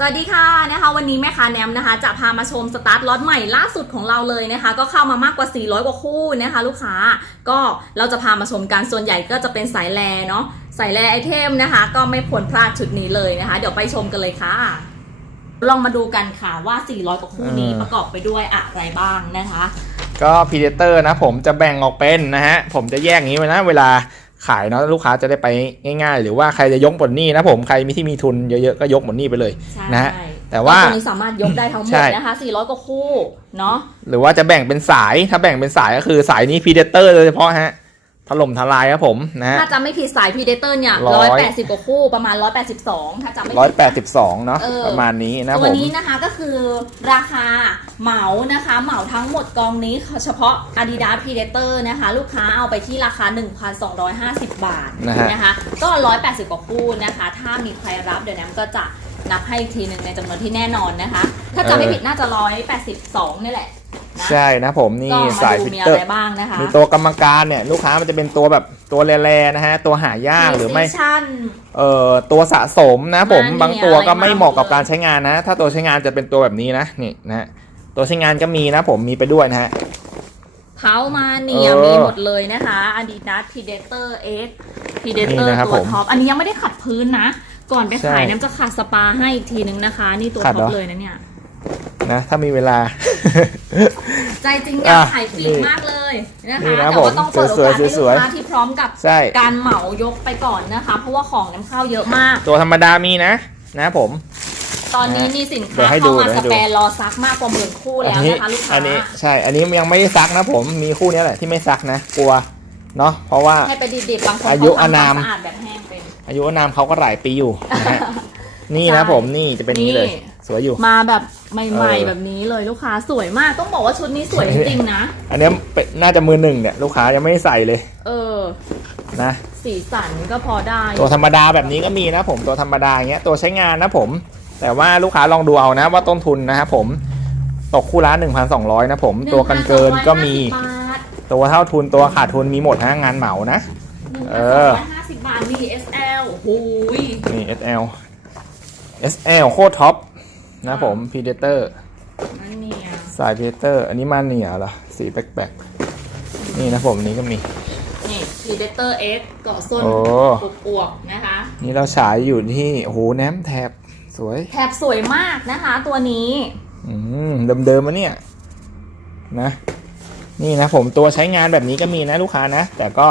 สวัสดีค่ะนะคะวันนี้แม่ค้าแนมนะคะ จะพามาชมสตาร์ทล็อตใหม่ล่าสุดของเราเลยนะคะ ก็เข้ามามากกว่า 400 กว่าคู่นะคะ ลูกค้าก็เราจะพามาชมกันส่วนใหญ่ก็จะเป็นสายแลเนาะสายแลไอเทมนะคะ ก็ไม่ควรพลาดชุดนี้เลยนะคะ เดี๋ยวไปชมกันเลยค่ะ ลองมาดูกันค่ะว่า 400 กว่าคู่นี้อืมประกอบไปด้วยอะไรบ้างนะคะ ก็พีเดเตอร์นะผมจะแบ่งออกเป็นนะฮะผมจะแยกอย่างนี้ไว้นะเวลา ขายเนาะลูกค้าจะได้ไปง่าย ๆ หรือว่าใครจะยกบนหนี้นะผมใครมีที่มีทุนเยอะๆก็ยกบนหนี้ไปเลยใช่นะฮะแต่ว่าตัวนี้สามารถยกได้ทั้งหมใช่ดนะคะ 400 กว่าคู่เนาะหรือว่าจะแบ่งเป็นสายถ้าแบ่งเป็นสายก็คือสายนี้พีเดเตอร์โดยเฉพาะฮะ ถล่มทลายครับผมนะฮะ ถ้าจะไม่ผิดสายพีเดเตอร์เนี่ยร้อย180กว่าคู่ประมาณ182ถ้าจำไม่ร้อยผิด แปดสิบสองเนาะเออ ประมาณนี้นะตัผวม นี้นะคะก็คือราคาเหมานะคะ เหมาทั้งหมดกองนี้เฉพาะ Adidas Predator นะคะ ลูกค้าเอาไปที่ราคา 1,250 บาทนะฮะ นะคะก็ 180 กว่าคู่นะคะ ถ้ามีใครรับเดี๋ยวแนมก็จะนับให้อีกทีหนึ่งในจำนวนที่แน่นอนนะคะ ถ้าจำไม่ผิดน่าจะ 182 นี่แหละ นะ ใช่นะผมนี่ก็สามายดูพีมีเตออะร์ไรบ้างนะคะมีตัวกรรมการเนี่ยลูกค้ามันจะเป็นตัวแบบตัวแร่ๆนะฮะตัวหายากหรือไม่ Precision เอ่อตัวสะสมนะผมมันมีบางตัวก็ไม่เหมาะกับอะไรมาการใช้งานนะ ถ้าตัวใช้งานจะเป็นตัวแบบนี้นะนี่นะฮะตัวใช้งานก็มีนะผมมีไปด้วยนะฮะเท้ามาเนี่ยเออมีหมดเลยนะคะ Adidas Predator X นี่ Predator นะครับตัวผมท็อปอันนี้ยังไม่ได้ขัดพื้นนะ ก่อนไปใช่ขายน้ำจะขัดสปาให้อีกทีนึงนะคะ นี่ตัวขัดท็อเหรอปเลยนะเนี่ย นะ ถ้ามีเวลา ใจจริงอยากอะขายปลีนี่กมากเลยนะคะนี่นะแต่ว่าต้องเปิดโอกาสให้สลูวยกๆค้าที่พร้อมกับใช่การเหมายกไปก่อนนะคะ เพราะว่าของน้ำเข้าเยอะมาก ตัวธรรมดามีนะ นะผม ตอนนี้นี่สินเดี๋ค้ายวให้ดูเข้ามาเดี๋ยวสให้ดูแปรรอซักมากกว่าหมื่นคู่อัแล้วนี้นะคะลูกค้า อันนี้ใช่ อันนี้ยังไม่ได้ซักนะผม มีคู่นี้แหละที่ไม่ซักนะ กลัวเนาะ เพราะว่าให้ไปดิบๆบางคนอายุเขาทำอานามควสะอาดแบบแห้งเป็นอายุอานามเขาก็หลายปีอยู่นะฮะนี่นะใช่ผมนี่จะเป็นอย่างนี้เลยนี่ สวยอยู่ มาแบบใหม่เออ ๆแบบนี้เลยลูกค้าสวยมากต้องบอกว่าชุดนี้สวยจริงๆนะ อันเนี้ยเป็นน่าจะมือหนึ่งเนี่ย ลูกค้ายังไม่ได้ใส่เลยเออ นะ สีสันก็พอได้ตัวธรรมดาแบบนี้ก็มีนะผมตัวธรรมดาอย่างเงี้ยตัวใช้งานนะผม แต่ว่าลูกค้าลองดูเอานะว่าต้นทุนนะครับผมตกคู่ละ1,200นะผม ตัวกันเกินก็มีบาทตัวเท่าทุนตัวขาดทุนมีหมดฮะงานเหมานะ เออห้าสิบบาทมี SL หูยนี่ SL SL โคตรท็อป นะผม Predator นั่นเนี่ยสาย Predator อันนี้มาเนียเหรอสีแปลกๆนี่นะผมนี่ก็มี นี่ Predator X เกาะส้นโอ้ อวบๆนะคะ นี่เราฉายอยู่ที่โอ้โหแนมแทบสวย แถบสวยมากนะคะตัวนี้ อืมเดิมๆมาเนี่ยนะ นี่นะผมตัวใช้งานแบบนี้ก็มีนะลูกค้านะ แต่ก็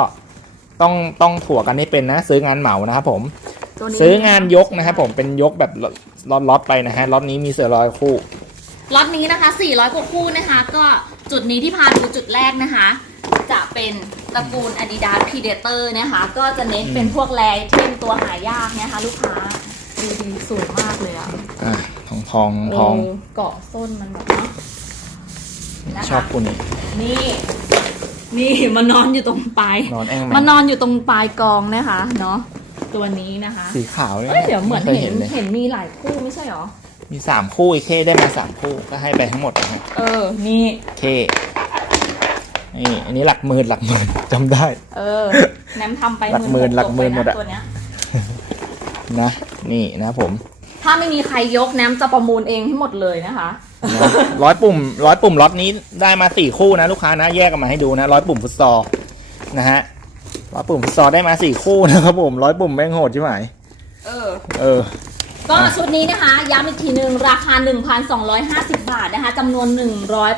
ต้องต้องถั่วกันให้เป็นนะ ซื้องานเหมานะครับผม ตัวนี้ซื้องานยกนะครับผมเป็นยกแบบ ล็อตๆไปนะฮะล็อตนี้มีเสือร้อยคู่ล็อตนี้นะคะ 400กว่าคู่นะคะ ก็จุดนี้ที่พาดูจุดแรกนะคะ จะเป็นตระกูล Adidas Predator นะคะ ก็จะเน้นเป็นพวกแรเทมตัวหายากนะคะ ลูกค้าดูดีสวยมากเลยอะอะทองทองทองเเกาะส้นมันแบบเนาะนะชอบคะคู่นี้ นี่ นี่มานอนอยู่ตรงปลายนอนแองแมมานนอนอยู่ตรงปลายกองนะคะเนาะ ตัวนี้นะคะสีขาวเนี่ยเอ้ยเดี๋ยวเหมือนไคยเห็นเลยเห็นมีหลายคู่ไม่ใช่หรอ มีสามคู่อีเคได้มาสามคู่ก็ให้ไปทั้งหมดนะฮะเออ นี่ เคนี่อันนี้หลักหมื่นหลักหมื่นจำได้ เออ แนมทำไปหลักหมื่นหลักหมื่นหมดอะ ตัวเนี้ย นะ นี่นะผมถ้าไม่มีใครยกแนมจะประมูลเองให้หมดเลยนะคะ นะร้อยปุ่มร้อยปุ่มล็อตนี้ได้มาสี่คู่นะลูกค้านะ แยกกันมาให้ดูนะร้อยปุ่มฟุตซอลนะฮะ ร้อยปุ่มฟุตซอลได้มาสี่คู่นะครับผมร้อยปุ่มแม่งโหดใช่ไหมเออ เออ ก็ชุดนี้นะคะย้ำอีกทีหนึ่งราคา 1,250 บาทนะคะจำนวน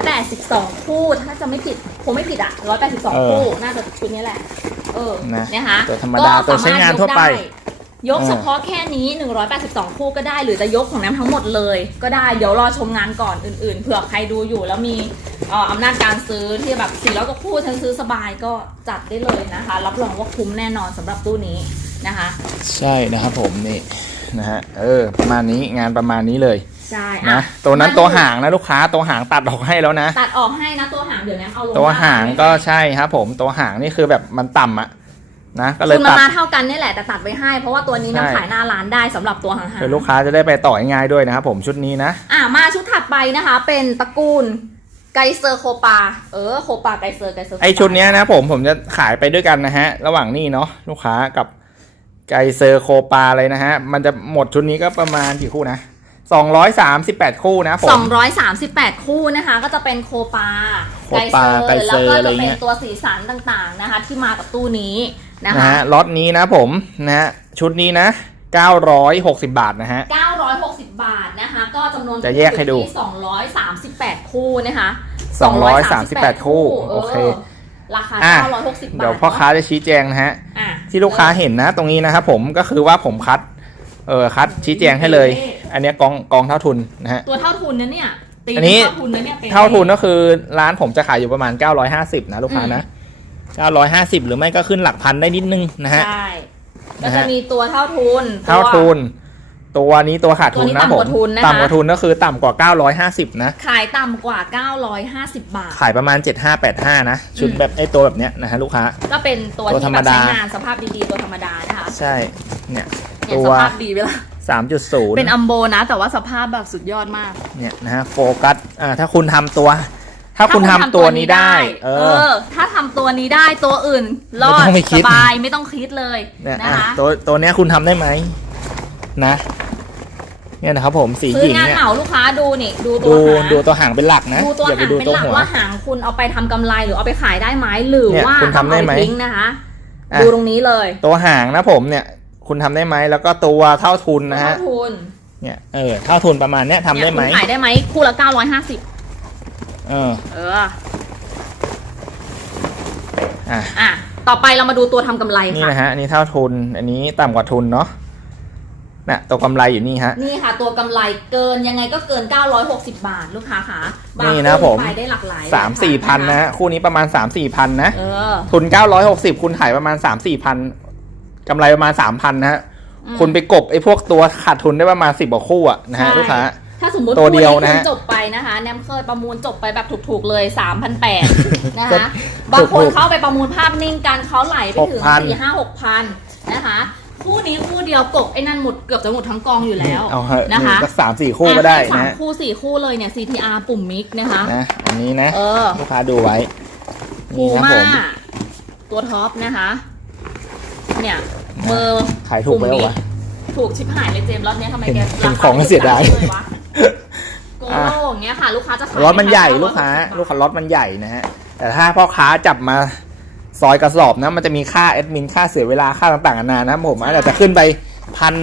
182 คู่ ถ้าจะไม่ผิดคงไม่ผิดอะ 182 คู่ น่าจะชุดนี้แหละ เออนะนะคะตัวธรรมดาก็ตัวใช้งานทั่วไปสมรถยกด้ ยกเฉพาะแค่นี้ 182 คู่ก็ได้ หรือจะยกของน้ำทั้งหมดเลย ก็ได้ เดี๋ยวรอชมงานก่อนอื่นๆ เผื่อใครดูอยู่แล้วมีเอ่ออำนาจการซื้อที่แบบ400กว่าคู่ฉันซื้อสบายก็จัดได้เลยนะคะ รับรองว่าคุ้มแน่นอนสำหรับตู้นี้นะคะ ใช่นะครับผมนี่นะฮะเออประมาณนี้งานประมาณนี้เลยใช่นะอะตัวนั้นมาดูตัวหางนะลูกค้าตัวหางตัดออกให้แล้วนะ ตัดออกให้นะตัวหางเดี๋ยวนี้เอาลงตัวหางได้ก็ใช่ครับผมตัวหางนี่คือแบบมันต่ำอะ นะก็เลยคือมันตัดมาเท่ากันนี่แหละแต่ตัดไว้ให้ เพราะว่าตัวนี้ใช่น้ำขายหน้าร้านได้สำหรับตัวหางหางเพื่อลูกค้าจะได้ไปต่อง่ายๆด้วยนะครับผมชุดนี้นะอะมาชุดถัดไปนะคะ เป็นตระกูลไกเซอร์โคปา เออโคปาไกเซอร์ไกเซอร์ไอชุดเนี้ยนะผมผมจะขายไปด้วยกันนะฮะ ระหว่างนี้เนาะลูกค้ากับไกเซอร์โคปาเลยนะฮะ มันจะหมดชุดนี้ก็ประมาณกี่คู่นะ238 คู่นะผม 238 คู่นะคะ ก็จะเป็นโคปาโคปาไกเซอร์แล้วก็อะไรจะเป็เงี้นย ตัวสีสันต่างๆนะคะ ที่มากับตู้นี้ นะนะคะฮะล็อตนี้นะผมนะฮะชุดนี้นะ 960 บาทนะฮะ 960 บาทนะคะ ก็จำนวนจะแยกให้ดู ที่238 คู่นะคะ238 คู่โอเค ราคา อะ 960 บาทเดี๋ยวพ่อค้าจะชี้แจงนะฮะ อะ ที่ลูกค้าเห็นนะ ตรงนี้นะครับผมก็คือว่าผมคัดเออคัดชี้แจงให้เลย อันเนี้ยกองกองเท่าทุนนะฮะ ตัวเท่าทุนนะเนี่ยตีอันนี้ เท่าทุนนะเนี่ยป็เท่าทุนก็คือร้านผมจะขายอยู่ประมาณ 950 นะลูกค้านะ 950 หรือไม่ก็ขึ้นหลักพันได้นิดนึงนะฮะ ใช่ก็นะจะฮะ มีตัวเท่าทุนเท่าทุน ตัวนี้ตัวขาดทุนนะตัวนี้ผมต่ำกว่าทุนนะคะ ต่ำกว่าทุนก็คือต่ำกว่า 950 นะ ขายต่ำกว่า 950 บาท ขายประมาณ 7585 นะ ชุดอืม แบบไอ้ตัวแบบเนี้ยนะฮะลูกค้า ก็เป็นตัวตัวธรที่รมแบบดา ใช้งานสภาพดีๆ ตัวธรรมดานะคะใช่ เนี่ย เนี่ยตัสวภาพดีไปแล้ว3.0 เป็นอัมโบนะ แต่ว่าสภาพแบบสุดยอดมาก เนี่ยนะฮะโฟกัสอ่าถ้าคุณทำตัว ถ้าคุณทำตัวนี้ได้เอเออ อ ถ้าทำตัวนี้ได้ตัวอื่นรอไม่ดต้องไปคิสด บายไม่ต้องคิดเลยเนี่ยนะอะคะตัวตัวเนี้ยคุณทำได้ไหมนะ เนี่ยนะครับผมสีซื้หอญิงงานเนี่ยเหมาลูกค้าดูนี่ ดูตัดูวหางดูตัวหางเป็นหลักนะดูตัวอย่าหาไปงดูเป็นตัวหลักหัว ว่าหางคุณเอาไปทำกำไรหรือเอาไปขายได้ไหมหรือเนี่ยว่าคุณทำได้ไหม เอาปทิ้งนะคะ อะดูตรงนี้เลยตัวหางนะผมเนี่ย คุณทำได้ไหมแล้วก็ตัวเท่าทุนนะฮะเท่าทุนเนี่ยเออเท่าทุนประมาณเนี้ยทำได้ไหม เนี่ยคุณขายได้ไหมคู่ละ950 เออ เออ อะ อะ ต่อไปเรามาดูตัวทำกำไรนี่ค่ะ นะฮะอันนี้เท่าทุน อันนี้ต่ำกว่าทุนเนาะ น่ะ ตัวกำไรอยู่นี่ฮะ นี่ค่ะ ตัวกำไรเกินยังไงก็เกิน 960 บาทลูกค้าค่ะบางนี่นะตู้ผม ไปได้หลากหลายสามสี่พันนะฮะ คู่นี้ประมาณสามสี่พันนะ เออทุน 960 คุณขายประมาณ 3 4พันกำไรประมาณ 3,000 นะฮะ อืม คุณไปกบไอ้พวกตัวขาดทุนได้ประมาณ 10กว่าคู่อะนะฮะใช่ ลูกค้าถ้าส มมติตัวเดียวคู่นะฮะคุณจบไปนะคะแนมเคยประมูลจบไปแบบถูกๆเลย3,800นะคะบางคนเข้าไปประมูลภาพนิ่งกันเขาไหลไปถึง6,000 4 5 6,000นะคะคู่นี้คู่เดียวกบไอ้นั่นหมดเกือบจะหมดทั้งกองอยู่แล้วเอาเหอะนะคะสักสามสี่คู่ก็ได้อะให้สานะมฮะคู่สี่คู่เลยเนี่ย CTR ปุ่มมิกนะคะนะอันนี้นะเออลูกค้าดูไว้คูนี่นะมาผมตัวท็อปนะคะ เนี่ยเบอร์ขายถูกไปแล้ววะถูกชิบหายเลยเจมส์รอบเนี้ยทำไมแกเห็นราเห็นคาของก็เสียดายไม่ถูกเลวะ โกโลอย่างเงี้ยค่ะ ลูกค้าจะขายรถมันใหญ่ไคะลูกค้า960ลูกค้ารถมันใหญ่นะฮะ แต่ถ้าพ่อค้าจับมาซอยกระสอบนะมันจะมีค่าแอดมินค่าเสียเวลาค่าต่างๆนานานะผมอาจจะขึ้นไปพัน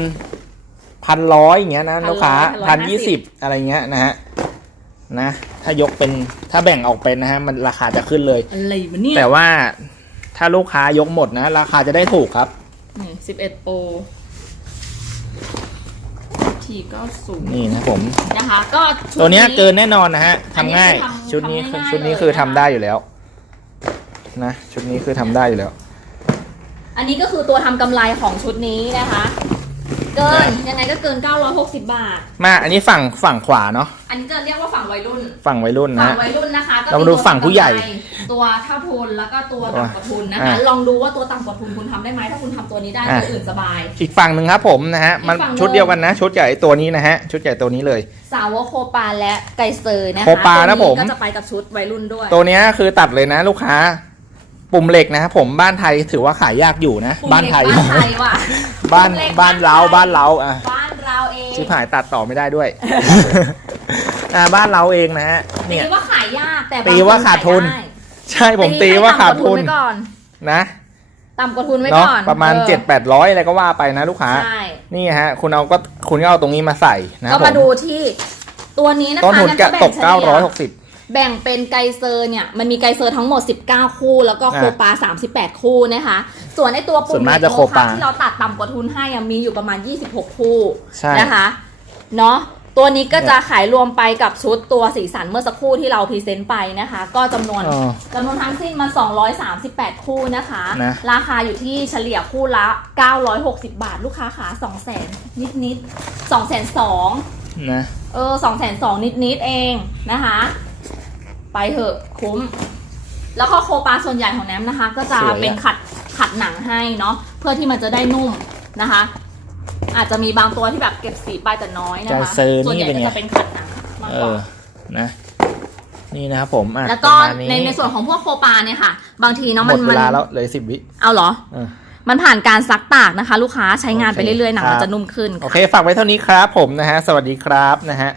พันร้อยอย่างเงี้ยนะลูกค้าพันยี่สิบอะไรเงี้ยนะฮะนะถ้ายกเป็นถ้าแบ่งออกเป็นนะฮะมันราคาจะขึ้นเลยอะไรวะเนี่ยแต่ว่าถ้าลูกค้ายกหมดนะ ราคาจะได้ถูกครับนี่สิบเอ็ดโปร ทีเก้าศูนย์นี่นะผม นะคะ ก็ชุด ตัวเนี้ยเกินแน่นอนนะฮะอันทำนี้ง่าย คือทำชุดนี้ทำง่ายๆชุดนี้เลยคือทำนะคะได้อยู่แล้วนะชุดนี้คือทำได้อยู่แล้ว อันนี้ก็คือตัวทำกำไรของชุดนี้นะคะ เกินยังไงก็เกิน 960 บาท มาอันนี้ฝั่งฝั่งขวาเนาะอันนี้จะเรียกว่าฝั่งวัยรุ่น ฝั่งวัยรุ่นนะฝั่งฮะ วัยรุ่นนะคะก็เรามาดูฝั่งผู้ใหญ่ตัว เท่าทุนแล้วก็ตัวตัวต่ำกว่าทุนนะอะคะ ลองดูว่าตัวต่ำกว่าทุนคุณทำได้ไหมถ้าคุณทำตัวนี้ได้อะตัวอื่นสบาย อีกฝั่งหนึ่งครับผมนะฮะมันอีกฝั่งหนึ่ง ชุดเดียวกันนะ ชุดใหญ่ตัวนี้นะฮะชุดใหญ่ตัวนี้เลย สาวกโคปาและไกเซอร์นะคะโคปานะตัวผม ก็จะไปกับชุดวัยรุ่นด้วยตัวเนี้ยคือตัดเลยนะลูกค้า ปุ่มเหล็กนะครับผมบ้านไทยถือว่าขายยากอยู่นะปุ่มบ้านไทยเล็กบ้านไทยว่ะ บ้านปุ่มเล็กบ้านเราไทยบ้านเราอะบ้านเราเองชิบหายตัดต่อไม่ได้ด้วยอ่าบ้านเราเองนะฮะตีเนี่ย ว่าขายยากแต่ตีว่าขาดทุนบงคขยไใช่ผมตีว่าขาดทุนให้ต่ำกว่าไว้ก่อนนะต่ำกว่าทุนไว้เนาะก่อนประมาณออเจ็ดแปดร้อยอะไรก็ว่าไปนะลูกค้าใช่นี่ฮะ คุณเอาก็คุณก็เอาตรงนี้มาใส่นะคก็รับผมามดูที่ตัวนี้นะคะต้นทุนงั้กะแบ่งตกเฉลี่ย960แบ่งเป็นไกเซอร์เนี่ยมันมีไกเซอร์ทั้งหมด 19 คู่ แล้วก็โคปา 38 คู่นะคะ ส่วนไอตัวส่ปุ่วมนมากเล็จะกโคโคปาปาที่เราตัดต่ำกว่าทุนให้อะมีอยู่ประมาณ 26 คู่ใช่นะคะเนาะ ตัวนี้ก็จะขายรวมไปกับชุดตัวสีสันเมื่อสักครู่ที่เราพรีเซนต์ไปนะคะ ก็จำนวนอ๋อจำนวนทั้งสิ้นมา 238 คู่นะคะ นะ ราคาอยู่ที่เฉลี่ยคู่ละ 960 บาท ลูกค้าขา2 0 0 0 0นิดนิดๆ2 2 0 0นะ เออ2 2 0 0 0นิดนิดๆเองนะคะ ไปเถอะคุ้ม แล้วก็โคปาส่วนใหญ่ของแนมนะคะ ก็จะเป็นขัดขัดหนังให้เนาะเพื่อที่มันจะได้นุ่มนะคะ อาจจะมีบางตัวที่แบบเก็บสีไปแต่น้อยนะคะไกเซอร์ส่วนใหญ่นี่เป็นก็ไง จะเป็นขัดหนังมากเอกว่า อ นะ นี่นะครับผมอะแล้วก็ประมาณในในส่วนของพวกโคปาเนี่ยค่ะ บางทีเนาะหมมันดเวมันลาแล้วเลยสิบวิเอาเหรอเออมันผ่านการซักตากนะคะ ลูกค้าใช้งานไปโอเคเรื่อยๆหนังครับมันจะนุ่มขึ้นโอเค ฝากไว้เท่านี้ครับผมนะฮะ สวัสดีครับนะฮะ